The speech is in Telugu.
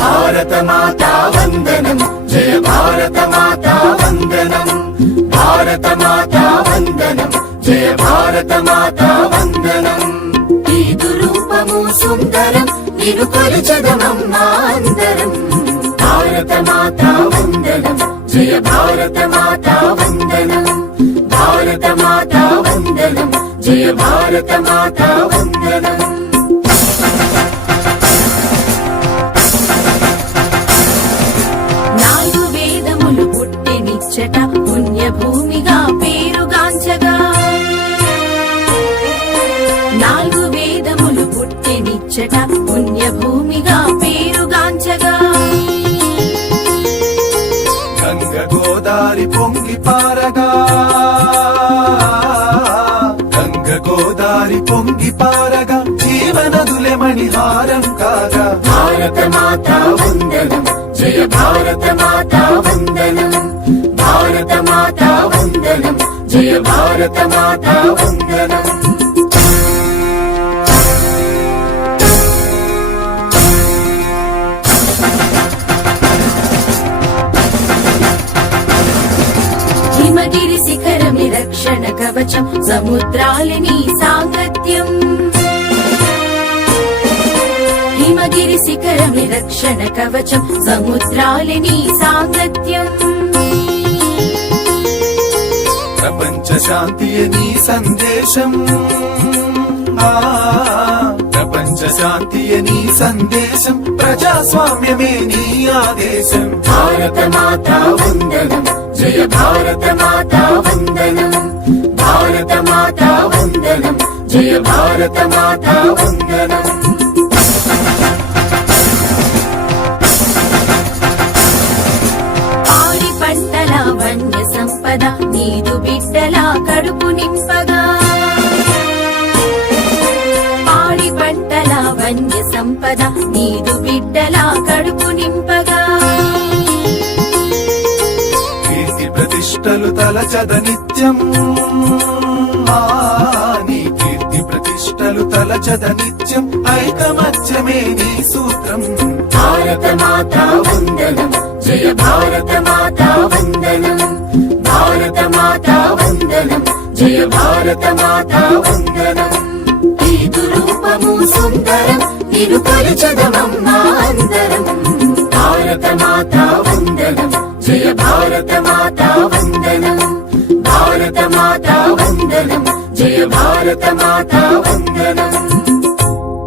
భారత మాతా వందనం, జయ భారత మాతా వందనం, భారత మాతా వందనం, జయ భారత మాతా వందనం. నీదు రూపము సుందరం, నిన్ను కొలిచెదమమ్మా అందరం. భారత మాతా వందనం, జయ భారత మాతా వందనం, భారత మాతా వందనం, జయ భారత మాతా వందనం. నాలుగు వేదములు పుట్టినిచ్చట పుణ్యభూమిగా పేరుగాంచగా, నాలుగు వేదములు పుట్టినిచ్చట పుణ్యభూమిగా పేరుగాంచగా. గంగ గోదారి పొంగి పారగా, గంగ గోదారి పొంగి పారగా, జీవనదులే మణిహారం కాగా. భారత మాతా వందనం, జయ భారత మాతా వందనం, భారత మాతా వందనం, జయ భారత మాతా వందనం. హిమగిరి శిఖరమి రక్షణ కవచం, సముద్రాలని సాంగత్యం. హిమగిరి శిఖరమి రక్షణ కవచం, సముద్రాలని సాంగత్యం. ప్రపంచ శాంతియే నీ సందేశం, ప్రపంచ శాంతియే నీ సందేశం, ప్రజాస్వామ్యమే నీ ఆదేశం. భారత మాతా వందనం, జయ భారత మాతా వందనం, భారత మాతా వందనం, జయ భారత మాతా వందనం. పాడి పంటల వన్య సంపద, నీదు బిడ్డల కడుపు నింపగా. పాడి పంటల వన్య సంపద, నీదు బిడ్డల కడుపు నింపగా. కీర్తి ప్రతిష్టలు తలచద నిత్యం, నీ కీర్తి ప్రతిష్టలు తలచద నిత్యం, ఐకమత్యమే నీ సూత్రం. భారత మాతా వందనం, జయ భారత మాతా వందనం, భారత మాతా వందనం, జయ భారత మాతా వందనం. నీదు రూపము సుందరం, నిన్ను కొలిచెదమమ్మా అందరం. భారత మాతా వందనం, జయ భారత మాతా వందనం, భారత మాతా వందనం, జయ భారత మాతా వందనం.